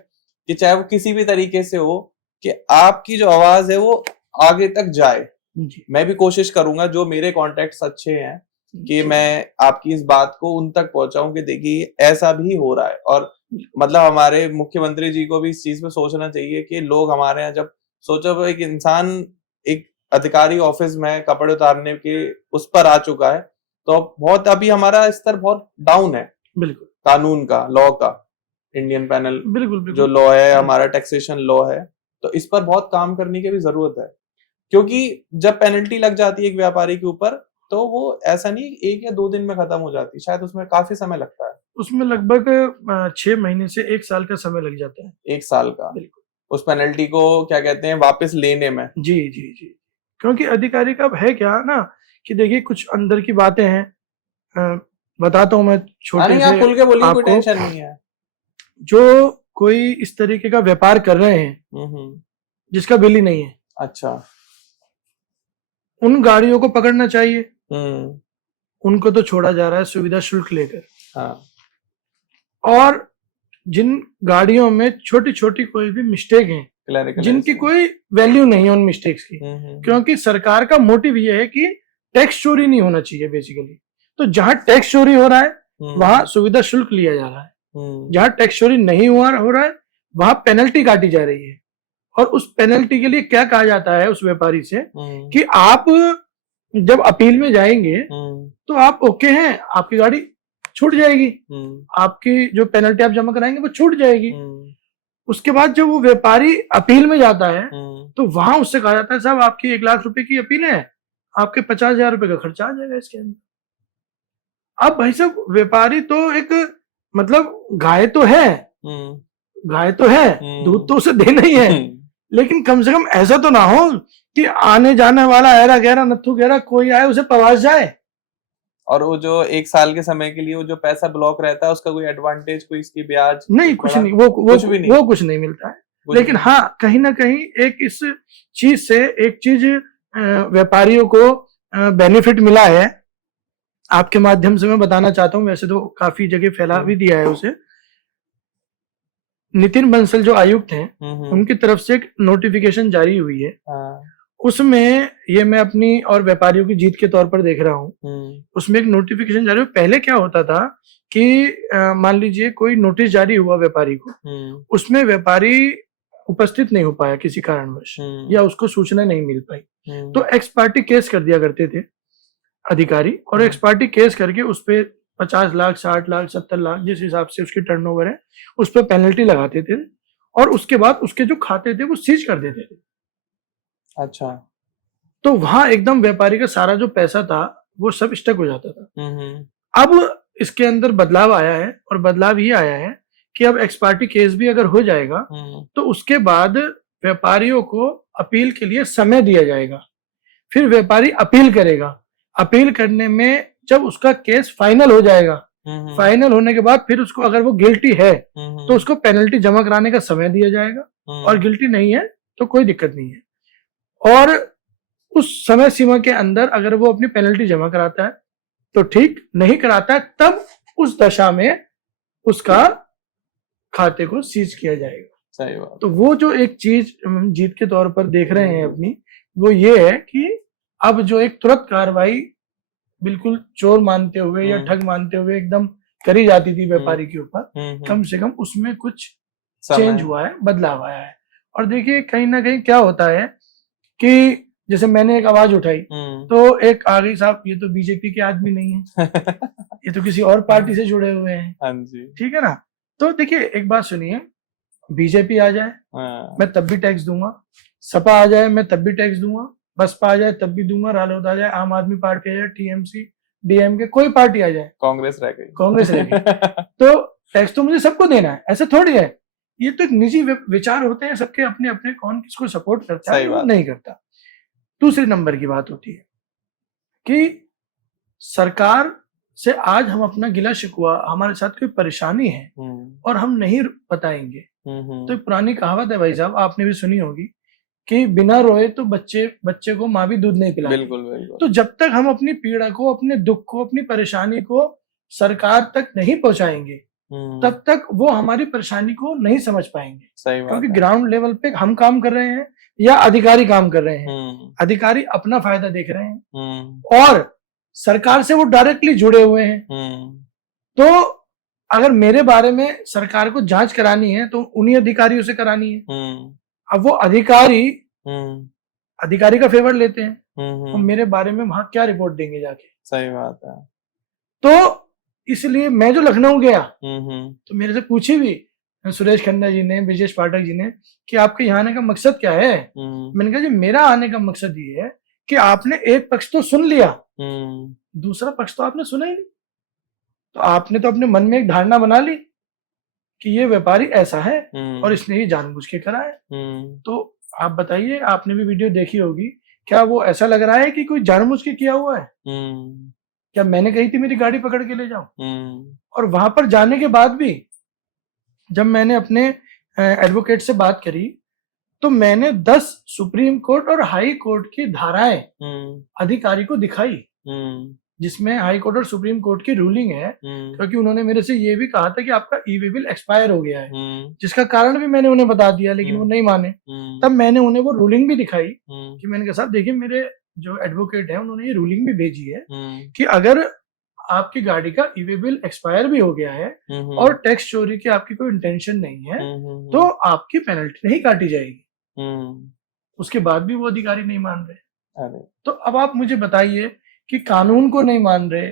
कि चाहे वो किसी भी तरीके से हो कि आपकी जो आवाज है वो आगे तक जाए। मैं भी कोशिश करूंगा, जो मेरे कॉन्टेक्ट्स अच्छे हैं, कि मैं आपकी इस बात को उन तक पहुंचाऊं कि देखिए ऐसा भी हो रहा है। और मतलब हमारे मुख्यमंत्री जी को भी इस चीज पे सोचना चाहिए कि लोग हमारे यहाँ जब सोचो एक इंसान एक अधिकारी ऑफिस में कपड़े उतारने के उस पर आ चुका है तो बहुत अभी हमारा स्तर बहुत डाउन है। बिल्कुल, कानून का, लॉ का, इंडियन पैनल बिल्कुल जो लॉ है, हमारा टैक्सेशन लॉ है, तो इस पर बहुत काम करने की भी जरूरत है। क्योंकि जब पेनल्टी लग जाती है एक व्यापारी के ऊपर तो वो ऐसा नहीं 1 या 2 दिन में खत्म हो जाती, शायद उसमें काफी समय लगता है। उसमें लगभग 6 महीने से 1 साल का समय लग जाता है। 1 साल का, बिल्कुल, उस पेनल्टी को क्या कहते हैं वापस लेने में। जी जी जी, क्योंकि अधिकारी का है क्या ना कि देखिए कुछ अंदर की बातें हैं, बताता हूँ मैं छोटे से, खुल के बोलिए, कोई टेंशन नहीं है। जो कोई इस तरीके का व्यापार कर रहे हैं जिसका बिल ही नहीं है, अच्छा, उन गाड़ियों को पकड़ना चाहिए। हम्म, उनको तो छोड़ा जा रहा है सुविधा शुल्क लेकर। हाँ, और जिन गाड़ियों में छोटी छोटी कोई भी मिस्टेक है, क्लैरिकल जिनकी ऐसे। कोई वैल्यू नहीं है उन मिस्टेक्स की, क्योंकि सरकार का मोटिव ये है कि टैक्स चोरी नहीं होना चाहिए बेसिकली। तो जहां टैक्स चोरी हो रहा है वहां सुविधा शुल्क लिया जा रहा है, जहां टैक्स चोरी नहीं हो रहा है वहां पेनल्टी काटी जा रही है। और उस पेनल्टी के लिए क्या कहा जाता है उस व्यापारी से कि आप जब अपील में जाएंगे तो आप ओके हैं, आपकी गाड़ी छूट जाएगी, आपकी जो पेनल्टी आप जमा कराएंगे वो छूट जाएगी। उसके बाद जब वो व्यापारी अपील में जाता है तो वहां उससे कहा जाता है साहब आपकी 1 लाख रुपए की अपील है, आपके 50,000 रुपए का खर्चा आ जाएगा इसके अंदर। अब भाई साहब व्यापारी तो एक मतलब गाय तो है, दूध तो उसे देना ही है, लेकिन कम से कम ऐसा तो ना हो कि आने जाने वाला ऐरा गहरा नत्थु गहरा कोई आए उसे पवास जाए। और वो जो 1 साल के समय के लिए वो जो पैसा ब्लॉक रहता है उसका कोई एडवांटेज, कोई इसकी ब्याज नहीं, कुछ नहीं, वो कुछ नहीं मिलता है। लेकिन हाँ, कहीं ना कहीं एक इस चीज से एक चीज व्यापारियों को बेनिफिट मिला है, आपके माध्यम से मैं बताना चाहता हूँ। वैसे तो काफी जगह फैला भी दिया है उसे। नितिन बंसल जो आयुक्त हैं उनकी तरफ से एक नोटिफिकेशन जारी हुई है। उसमें ये मैं अपनी और व्यापारियों की जीत के तौर पर देख रहा हूँ। उसमें एक नोटिफिकेशन जारी हुआ। पहले क्या होता था कि मान लीजिए कोई नोटिस जारी हुआ व्यापारी को, उसमें व्यापारी उपस्थित नहीं हो पाया किसी कारणवश या उसको सूचना नहीं मिल पाई, तो एक्स पार्टी केस कर दिया करते थे अधिकारी, और एक्स पार्टी केस करके उस पर 50 लाख 60 लाख 70 लाख जिस हिसाब से उसकी टर्नओवर है उस पर पेनल्टी लगाते थे, और उसके बाद उसके जो खाते थे वो सीज कर देते थे। अच्छा, तो वहां एकदम व्यापारी का सारा जो पैसा था वो सब स्टक हो जाता था। अब इसके अंदर बदलाव आया है, और बदलाव ये आया है कि अब एक्स पार्टी केस भी अगर हो जाएगा तो उसके बाद व्यापारियों को अपील के लिए समय दिया जाएगा। फिर व्यापारी अपील करेगा, अपील करने में जब उसका केस फाइनल हो जाएगा, फाइनल होने के बाद फिर उसको अगर वो गिल्टी है तो उसको पेनल्टी जमा कराने का समय दिया जाएगा, और गिल्टी नहीं है तो कोई दिक्कत नहीं है। और उस समय सीमा के अंदर अगर वो अपनी पेनल्टी जमा कराता है तो ठीक, नहीं कराता है तब उस दशा में उसका खाते को सीज किया जाएगा। सही बात। तो वो जो एक चीज जीत के तौर पर देख रहे हैं अपनी, वो ये है कि अब जो एक तुरंत कार्रवाई बिल्कुल चोर मानते हुए या ठग मानते हुए एकदम करी जाती थी व्यापारी के ऊपर, कम से कम उसमें कुछ चेंज हुआ है, बदलाव आया है। और देखिए कहीं ना कहीं क्या होता है कि जैसे मैंने एक आवाज उठाई तो एक आ गई साहब ये तो बीजेपी के आदमी नहीं है ये तो किसी और पार्टी से जुड़े हुए हैं। हाँ जी, ठीक है ना। तो देखिए एक बात सुनिए, बीजेपी आ जाए मैं तब भी टैक्स दूंगा, सपा आ जाए मैं तब भी टैक्स दूंगा, बसपा आ जाए तब भी दूंगा, रालोद आ जाए, आम आदमी पार्टी आ जाए, टीएमसी डीएमके कोई पार्टी आ जाए, कांग्रेस रह गई तो टैक्स तो मुझे सबको देना है, ऐसा थोड़ी है। ये तो एक निजी विचार होते हैं सबके अपने अपने, कौन किसको सपोर्ट करता है वो नहीं करता। दूसरे नंबर की बात होती है कि सरकार से आज हम अपना गिला शिकवा, हमारे साथ कोई परेशानी है और हम नहीं बताएंगे, तो एक पुरानी कहावत है भाई साहब, आपने भी सुनी होगी कि बिना रोए तो बच्चे को माँ भी दूध नहीं पिलाती। बिल्कुल बिल्कुल। तो जब तक हम अपनी पीड़ा को, अपने दुख को, अपनी परेशानी को सरकार तक नहीं पहुंचाएंगे तब तक वो हमारी परेशानी को नहीं समझ पाएंगे। सही बात। क्योंकि ग्राउंड लेवल पे हम काम कर रहे हैं या अधिकारी काम कर रहे हैं, अधिकारी अपना फायदा देख रहे हैं और सरकार से वो डायरेक्टली जुड़े हुए हैं। तो अगर मेरे बारे में सरकार को जांच करानी है तो उन्हीं अधिकारियों से करानी है। अब वो अधिकारी का फेवर लेते हैं, तो मेरे बारे में वहां क्या रिपोर्ट देंगे जाके। सही बात है। तो इसलिए मैं जो लखनऊ गया तो मेरे से पूछी भी सुरेश खन्ना जी ने, ब्रजेश पाठक जी ने कि आपके यहाँ आने का मकसद क्या है। मैंने कहा जी मेरा आने का मकसद ये है कि आपने एक पक्ष तो सुन लिया, दूसरा पक्ष तो आपने सुना ही नहीं। तो आपने तो अपने मन में एक धारणा बना ली कि ये व्यापारी ऐसा है और इसने ये जानबूझ के करा है। तो आप बताइए, आपने भी वीडियो देखी होगी, क्या वो ऐसा लग रहा है कि कोई जानबूझ के किया हुआ है? क्या मैंने कही थी मेरी गाड़ी पकड़ के ले जाओ? और वहां पर जाने के बाद भी जब मैंने अपने एडवोकेट से बात करी तो मैंने 10 सुप्रीम कोर्ट और हाई कोर्ट की धाराएं अधिकारी को दिखाई, जिसमें हाई कोर्ट और सुप्रीम कोर्ट की रूलिंग है, क्योंकि उन्होंने मेरे से ये भी कहा था कि आपका ई-वे बिल एक्सपायर हो गया है, जिसका कारण भी मैंने उन्हें बता दिया, लेकिन वो नहीं माने। तब मैंने उन्हें वो रूलिंग भी दिखाई कि मैंने कहा साहब देखिए, मेरे जो एडवोकेट है उन्होंने ये रूलिंग भी भेजी है कि अगर आपकी गाड़ी का ई-वे बिल एक्सपायर भी हो गया है और टैक्स चोरी की आपकी कोई इंटेंशन नहीं है तो आपकी पेनल्टी नहीं काटी जाएगी। उसके बाद भी वो अधिकारी नहीं मान रहे। तो अब आप मुझे बताइए कि कानून को नहीं मान रहे,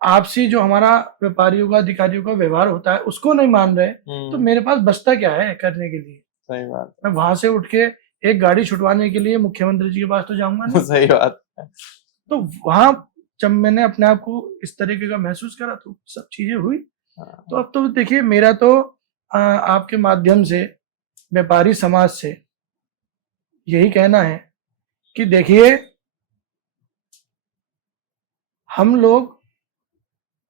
आपसी जो हमारा व्यापारियों का अधिकारियों का व्यवहार होता है उसको नहीं मान रहे, तो मेरे पास बचता क्या है करने के लिए? सही बात। मैं वहां से उठ के एक गाड़ी छुटवाने के लिए मुख्यमंत्री जी के पास तो जाऊंगा नहीं। सही बात है। तो वहां जब मैंने अपने आप को इस तरीके का महसूस करा तो सब चीजें हुई। तो अब तो देखिए, मेरा तो आपके माध्यम से व्यापारी समाज से यही कहना है कि देखिए, हम लोग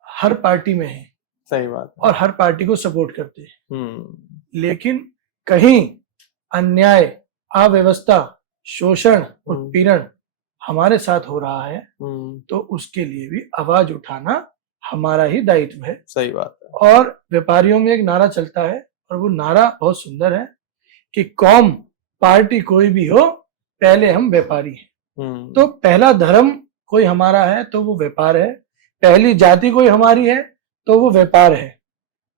हर पार्टी में हैं, सही बात, और हर पार्टी को सपोर्ट करते हैं, लेकिन कहीं अन्याय, अव्यवस्था, शोषण, उत्पीड़न हमारे साथ हो रहा है तो उसके लिए भी आवाज उठाना हमारा ही दायित्व है। सही बात है। और व्यापारियों में एक नारा चलता है और वो नारा बहुत सुंदर है कि कौम पार्टी कोई भी हो, पहले हम व्यापारी हैं। तो पहला धर्म कोई हमारा है तो वो व्यापार है, पहली जाति कोई हमारी है तो वो व्यापार है।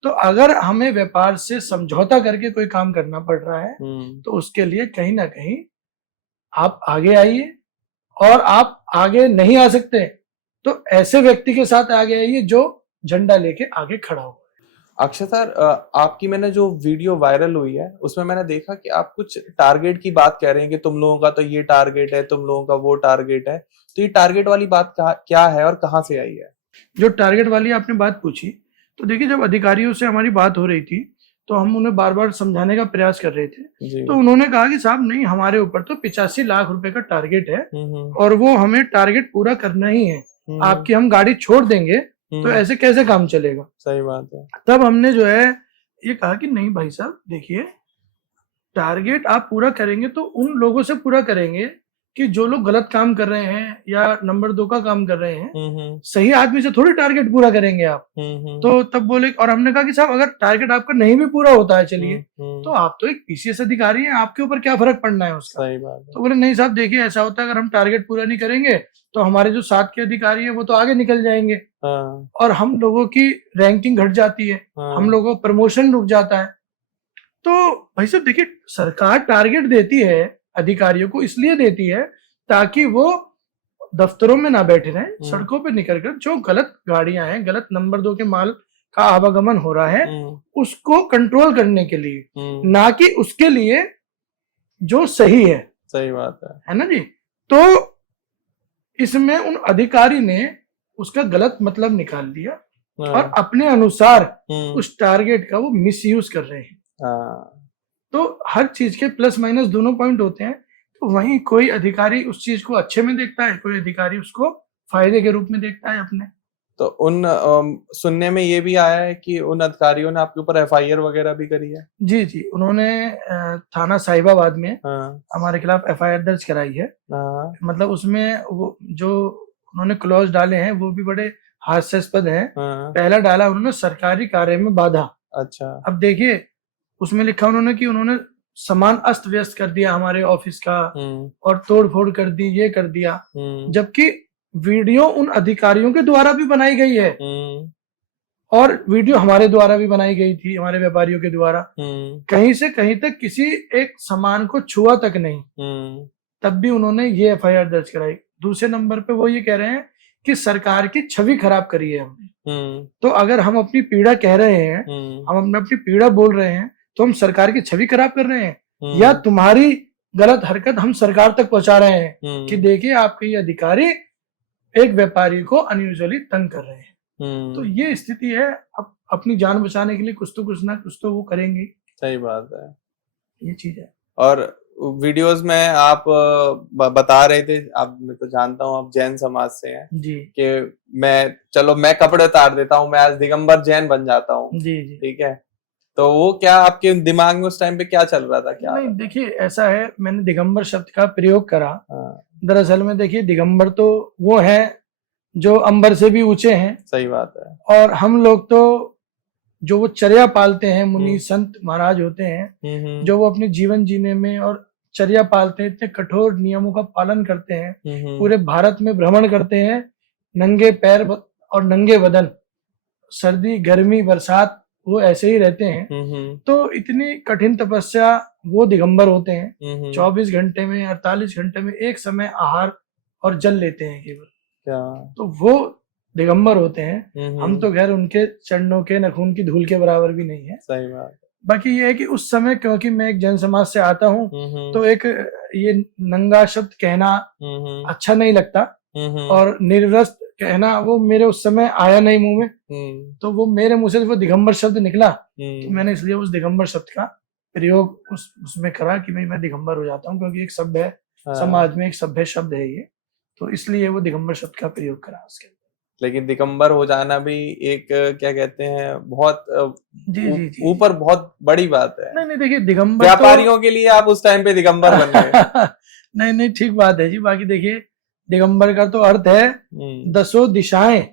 तो अगर हमें व्यापार से समझौता करके कोई काम करना पड़ रहा है तो उसके लिए कहीं ना कहीं आप आगे आइए, और आप आगे नहीं आ सकते तो ऐसे व्यक्ति के साथ आगे आइए जो झंडा लेके आगे खड़ा हो। अक्षय सर, आपकी मैंने जो वीडियो वायरल हुई है उसमें मैंने देखा कि आप कुछ टारगेट की बात कह रहे हैं कि तुम लोगों का तो ये टारगेट है, तुम लोगों का वो टारगेट है। तो ये टारगेट वाली बात क्या है और कहाँ से आई है? जो टारगेट वाली आपने बात पूछी, तो देखिए, जब अधिकारियों से हमारी बात हो रही थी तो हम उन्हें बार बार समझाने का प्रयास कर रहे थे। तो उन्होंने कहा कि साहब नहीं, हमारे ऊपर तो 85 लाख रुपए का टारगेट है और वो हमें टारगेट पूरा करना ही है, आपकी हम गाड़ी छोड़ देंगे तो ऐसे कैसे काम चलेगा। सही बात है। तब हमने जो है ये कहा कि नहीं भाई साहब, देखिए, टारगेट आप पूरा करेंगे तो उन लोगों से पूरा करेंगे कि जो लोग गलत काम कर रहे हैं या नंबर 2 का काम कर रहे हैं, सही आदमी से थोड़ी टारगेट पूरा करेंगे आप। तो तब बोले, और हमने कहा कि साहब अगर टारगेट आपका नहीं भी पूरा होता है, चलिए, तो आप तो एक पीसीएस अधिकारी हैं, आपके ऊपर क्या फर्क पड़ना है उसका। सही बात है। तो बोले नहीं साहब, देखिए ऐसा होता है, अगर हम टारगेट पूरा नहीं करेंगे तो हमारे जो साथ के अधिकारी है वो तो आगे निकल जाएंगे और हम लोगों की रैंकिंग घट जाती है, हम लोगों का प्रमोशन रुक जाता है। तो भाई साहब देखिए, सरकार टारगेट देती है अधिकारियों को, इसलिए देती है ताकि वो दफ्तरों में ना बैठे रहें, सड़कों पे निकलकर जो गलत गाड़ियां हैं, गलत नंबर 2 के माल का आवागमन हो रहा है उसको कंट्रोल करने के लिए, ना कि उसके लिए जो सही है। सही बात है ना जी। तो इसमें उन अधिकारी ने उसका गलत मतलब निकाल दिया और अपने अनुसार उस टारगेट का वो मिसयूज कर रहे हैं। तो हर चीज के प्लस माइनस दोनों पॉइंट होते हैं। तो वहीं कोई अधिकारी उस चीज को अच्छे में देखता है, कोई अधिकारी उसको फायदे के रूप में देखता है अपने। तो उन सुनने में ये भी आया है कि उन अधिकारियों ने आपके ऊपर एफआईआर वगैरह भी करी है? जी जी, उन्होंने थाना साहिबाबाद में हमारे खिलाफ एफआईआर दर्ज कराई है। मतलब उसमें वो जो उन्होंने क्लॉज डाले हैं वो भी बड़े हास्यास्पद हैं। पहला डाला उन्होंने सरकारी कार्य में बाधा। अच्छा। अब देखिए, उसमें लिखा उन्होंने कि उन्होंने सामान अस्त व्यस्त कर दिया हमारे ऑफिस का और तोड़ फोड़ कर दी, ये कर दिया, जबकि वीडियो उन अधिकारियों के द्वारा भी बनाई गई है और वीडियो हमारे द्वारा भी बनाई गई थी, हमारे व्यापारियों के द्वारा। कहीं से कहीं तक किसी एक सामान को छुआ तक नहीं, तब भी उन्होंने ये एफआईआर दर्ज कराई। दूसरे नंबर पे वो ये कह रहे हैं कि सरकार की छवि खराब करी है हमने। तो अगर हम अपनी पीड़ा कह रहे हैं, हम अपनी पीड़ा बोल रहे हैं, तो हम सरकार की छवि खराब कर रहे हैं या तुम्हारी गलत हरकत हम सरकार तक पहुंचा रहे हैं कि देखिए आपके ये अधिकारी एक व्यापारी को अनयूजुअली तंग कर रहे हैं। तो ये स्थिति है। अब अपनी जान बचाने के लिए कुछ तो वो करेंगे। सही बात है, ये चीज है। और वीडियोस में आप बता रहे थे, आप, मैं तो जानता हूँ आप जैन समाज से हैं जी, कि मैं कपड़े उतार देता हूँ, मैं आज दिगंबर जैन बन जाता हूँ। जी जी, ठीक है। तो वो क्या आपके दिमाग में उस टाइम पे क्या चल रहा था, क्या? नहीं देखिए, ऐसा है, मैंने दिगंबर शब्द का प्रयोग करा। हाँ, दरअसल में देखिए, दिगंबर तो वो है जो अंबर से भी ऊंचे हैं, सही बात है। और हम लोग तो जो वो चर्या पालते हैं, मुनि संत महाराज होते हैं, जो वो अपने जीवन जीने में और चर्या पालते हैं, इतने कठोर नियमों का पालन करते हैं, पूरे भारत में भ्रमण करते हैं, नंगे पैर और नंगे बदन, सर्दी गर्मी बरसात वो ऐसे ही रहते हैं। तो इतनी कठिन तपस्या, वो दिगंबर होते हैं। 24 घंटे में 48 घंटे में एक समय आहार और जल लेते हैं केवल, तो वो दिगंबर होते हैं। हम तो खैर उनके चरणों के नखून की धूल के बराबर भी नहीं है। सही बात है। बाकी ये है कि उस समय, क्योंकि मैं एक जैन समाज से आता हूँ, तो एक ये नंगा शब्द कहना अच्छा नहीं लगता, और निर्वस्त्र कहना वो मेरे उस समय आया नहीं मुंह में, तो वो मेरे मुंह से वो दिगंबर शब्द निकला, तो मैंने इसलिए उस दिगंबर शब्द का प्रयोग उसमें करा कि भाई मैं दिगंबर हो जाता हूँ, क्योंकि एक सभ्य समाज में एक सभ्य शब्द है ये, तो इसलिए वो दिगंबर शब्द का प्रयोग करा उसके। लेकिन दिगंबर हो जाना भी एक, क्या कहते हैं, बहुत जी ऊपर बहुत बड़ी बात है। नहीं देखिए, दिगंबर व्यापारियों के लिए आप उस टाइम पे दिगंबर बन गए। नहीं ठीक बात है जी। बाकी देखिए, दिगंबर का तो अर्थ है दसों दिशाएं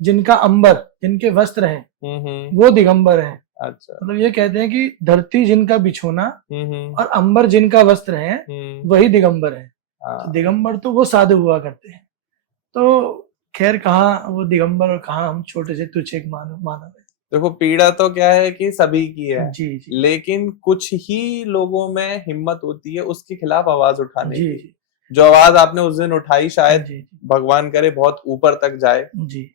जिनका अंबर, जिनके वस्त्र हैं, वो दिगंबर हैं। अच्छा, मतलब ये कहते हैं कि धरती जिनका बिछोना और अंबर जिनका वस्त्र है, वही दिगंबर है। तो दिगंबर तो वो साधु हुआ करते हैं। तो खैर, कहाँ वो दिगंबर और कहाँ हम छोटे से तुच्छ एक मानव है। देखो, पीड़ा तो क्या है कि सभी की है, जी। लेकिन कुछ ही लोगों में हिम्मत होती है उसके खिलाफ आवाज उठाने की। जो आवाज आपने उस दिन उठाई, शायद भगवान करे बहुत ऊपर तक जाए,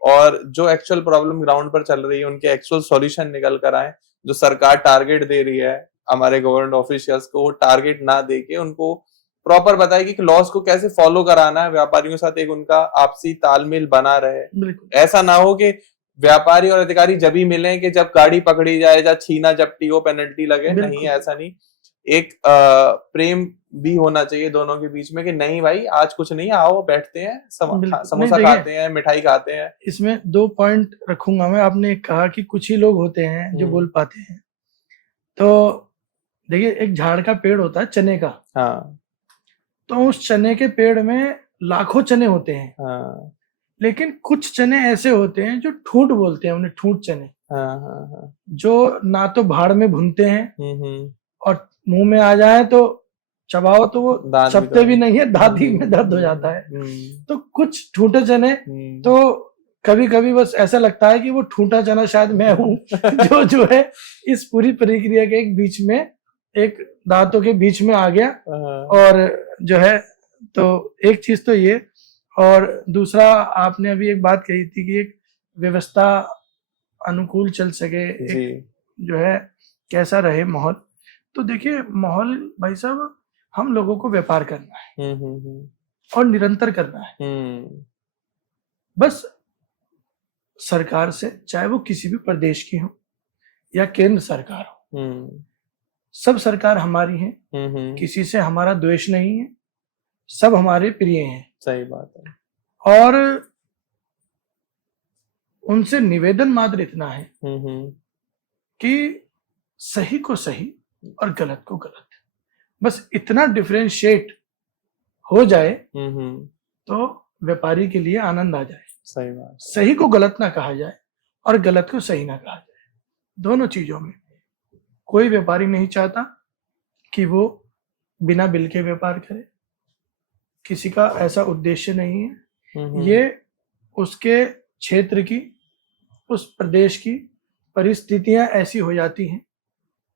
और जो एक्चुअल प्रॉब्लम ग्राउंड पर चल रही है उनके एक्चुअल सॉल्यूशन निकल कर आए। जो सरकार टारगेट दे रही है हमारे गवर्नमेंट ऑफिशियल्स को, वो टारगेट ना देके उनको प्रॉपर बताएगी कि लॉस को कैसे फॉलो कराना है, व्यापारियों के साथ एक उनका आपसी तालमेल बना रहे। ऐसा ना हो कि व्यापारी और अधिकारी जब ही मिले कि जब गाड़ी पकड़ी जाए, जब छीना जब्ती हो, पेनल्टी लगे। नहीं, ऐसा नहीं। एक प्रेम भी होना चाहिए दोनों के बीच में कि नहीं भाई, आज कुछ नहीं, आओ बैठते हैं, समोसा खाते हैं, मिठाई खाते हैं। इसमें 2 पॉइंट रखूंगा मैं। आपने कहा कि कुछ ही लोग होते हैं जो बोल पाते हैं, तो देखिए, एक झाड़ का पेड़ होता है चने का। हाँ। तो उस चने के पेड़ में लाखों चने होते हैं। हाँ। लेकिन कुछ चने ऐसे होते हैं जो ठूंठ बोलते हैं उन्हें, ठूंठ चने। हाँ। जो ना तो भाड़ में भुनते हैं और मुंह में आ जाए तो चबाओ तो वो चबते भी नहीं है, दांती में दर्द हो जाता है। तो कुछ ठूंठे चने, तो कभी कभी बस ऐसा लगता है कि वो ठूंठा चना शायद मैं हूँ जो है इस पूरी प्रक्रिया के एक बीच में, एक दांतों के बीच में आ गया। और जो है, तो एक चीज तो ये, और दूसरा आपने अभी एक बात कही थी कि एक व्यवस्था अनुकूल चल सके, एक जो है कैसा रहे माहौल। तो देखिए, माहौल भाई साहब, हम लोगों को व्यापार करना है और निरंतर करना है। बस सरकार से, चाहे वो किसी भी प्रदेश की हो या केंद्र सरकार हो, सब सरकार हमारी है, किसी से हमारा द्वेष नहीं है, सब हमारे प्रिय हैं। सही बात है। और उनसे निवेदन मात्र इतना है कि सही को सही और गलत को गलत, बस इतना डिफरेंशिएट हो जाए तो व्यापारी के लिए आनंद आ जाए। सही बात। सही को गलत ना कहा जाए और गलत को सही ना कहा जाए। दोनों चीजों में कोई व्यापारी नहीं चाहता कि वो बिना बिल के व्यापार करे, किसी का ऐसा उद्देश्य नहीं है। ये उसके क्षेत्र की, उस प्रदेश की परिस्थितियां ऐसी हो जाती हैं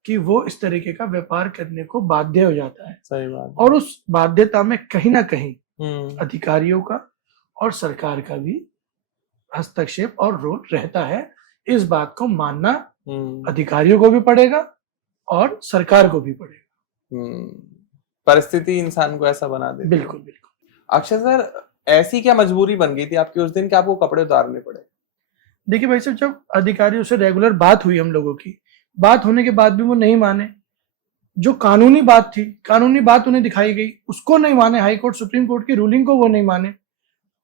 कि वो इस तरीके का व्यापार करने को बाध्य हो जाता है। सही बात। और उस बाध्यता में कहीं ना कहीं अधिकारियों का और सरकार का भी हस्तक्षेप और रोल रहता है। इस बात को मानना अधिकारियों को भी पड़ेगा और सरकार को भी पड़ेगा। परिस्थिति इंसान को ऐसा बना दे। बिल्कुल बिल्कुल। अक्षय सर, ऐसी क्या मजबूरी बन गई थी आपकी उस दिन कि आपको कपड़े उतारने पड़े? देखिए भाई साहब, जब अधिकारियों से रेगुलर बात हुई, हम लोगों की बात होने के बाद भी वो नहीं माने। जो कानूनी बात थी, कानूनी बात उन्हें दिखाई गई, उसको नहीं माने। हाई कोर्ट, सुप्रीम कोर्ट की रूलिंग को वो नहीं माने,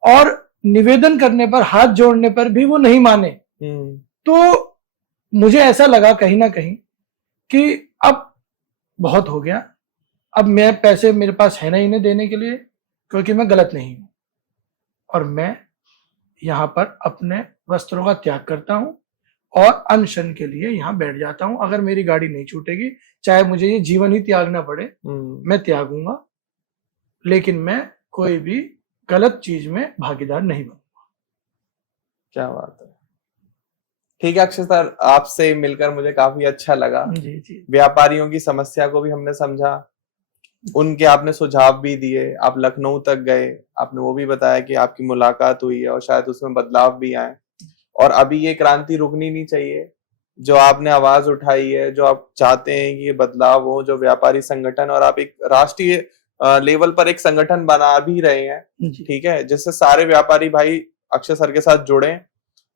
और निवेदन करने पर, हाथ जोड़ने पर भी वो नहीं माने। तो मुझे ऐसा लगा कहीं ना कहीं कि अब बहुत हो गया, अब मैं पैसे मेरे पास है नहीं इन्हें देने के लिए, क्योंकि मैं गलत नहीं हूं और मैं यहाँ पर अपने वस्त्रों का त्याग करता हूं और अनशन के लिए यहाँ बैठ जाता हूं। अगर मेरी गाड़ी नहीं छूटेगी, चाहे मुझे ये जीवन ही त्यागना पड़े, मैं त्यागूंगा, लेकिन मैं कोई भी गलत चीज में भागीदार नहीं बनूंगा। क्या बात है। ठीक है अक्षय सर, आपसे मिलकर मुझे काफी अच्छा लगा। जी जी। व्यापारियों की समस्या को भी हमने समझा, उनके आपने सुझाव भी दिए, आप लखनऊ तक गए, आपने वो भी बताया कि आपकी मुलाकात हुई है और शायद उसमें बदलाव भी आए। और अभी ये क्रांति रुकनी नहीं चाहिए, जो आपने आवाज उठाई है, जो आप चाहते हैं कि ये बदलाव हो, जो व्यापारी संगठन, और आप एक राष्ट्रीय लेवल पर एक संगठन बना भी रहे हैं, ठीक है, जिससे सारे व्यापारी भाई अक्षय सर के साथ जुड़े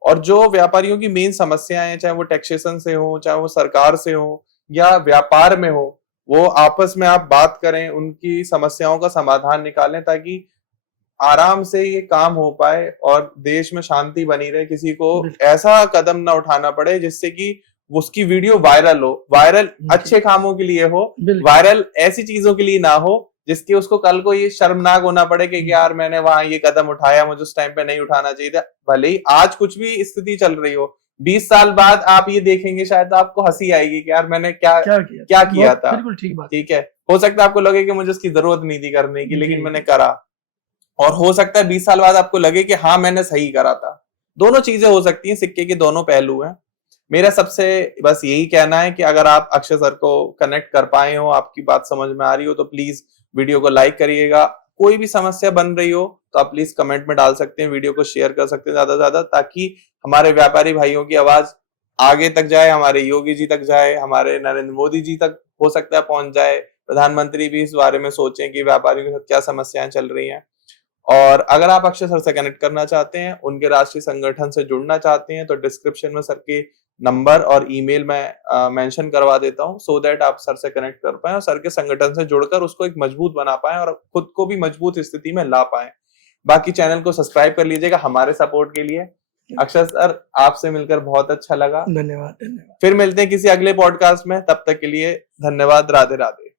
और जो व्यापारियों की मेन समस्याएं हैं, चाहे वो टैक्सेशन से हो, चाहे वो सरकार से हो या व्यापार में हो, वो आपस में आप बात करें, उनकी समस्याओं का समाधान निकालें ताकि आराम से ये काम हो पाए और देश में शांति बनी रहे। किसी को ऐसा कदम ना उठाना पड़े जिससे कि उसकी वीडियो वायरल हो। वायरल अच्छे कामों के लिए हो, वायरल ऐसी चीजों के लिए ना हो जिसके उसको कल को ये शर्मनाक होना पड़े कि यार मैंने वहां ये कदम उठाया, मुझे उस टाइम पे नहीं उठाना चाहिए था। भले ही आज कुछ भी स्थिति चल रही हो, 20 साल बाद आप ये देखेंगे शायद तो आपको हंसी आएगी कि यार मैंने क्या किया था। बिल्कुल ठीक बात। ठीक है, हो सकता है आपको लगे कि मुझे उसकी जरूरत नहीं थी करने की, लेकिन मैंने करा। और हो सकता है 20 साल बाद आपको लगे कि हाँ मैंने सही करा था। दोनों चीजें हो सकती हैं, सिक्के के दोनों पहलू हैं। मेरा सबसे बस यही कहना है कि अगर आप अक्षय सर को कनेक्ट कर पाए हो, आपकी बात समझ में आ रही हो, तो प्लीज वीडियो को लाइक करिएगा। कोई भी समस्या बन रही हो तो आप प्लीज कमेंट में डाल सकते हैं, वीडियो को शेयर कर सकते हैं ज्यादा से ज्यादा, ताकि हमारे व्यापारी भाइयों की आवाज आगे तक जाए, हमारे योगी जी तक जाए, हमारे नरेंद्र मोदी जी तक हो सकता है पहुंच जाए, प्रधानमंत्री भी इस बारे में सोचें कि व्यापारियों के साथ क्या समस्याएं चल रही हैं। और अगर आप अक्षय सर से कनेक्ट करना चाहते हैं, उनके राष्ट्रीय संगठन से जुड़ना चाहते हैं, तो डिस्क्रिप्शन में सर के नंबर और ईमेल में मेंशन करवा देता हूं, सो दैट आप सर से कनेक्ट कर पाए और सर के संगठन से जुड़कर उसको एक मजबूत बना पाए और खुद को भी मजबूत स्थिति में ला पाए। बाकी चैनल को सब्सक्राइब कर लीजिएगा हमारे सपोर्ट के लिए। अक्षय सर, आपसे मिलकर बहुत अच्छा लगा। धन्यवाद। फिर मिलते हैं किसी अगले पॉडकास्ट में, तब तक के लिए धन्यवाद। राधे राधे।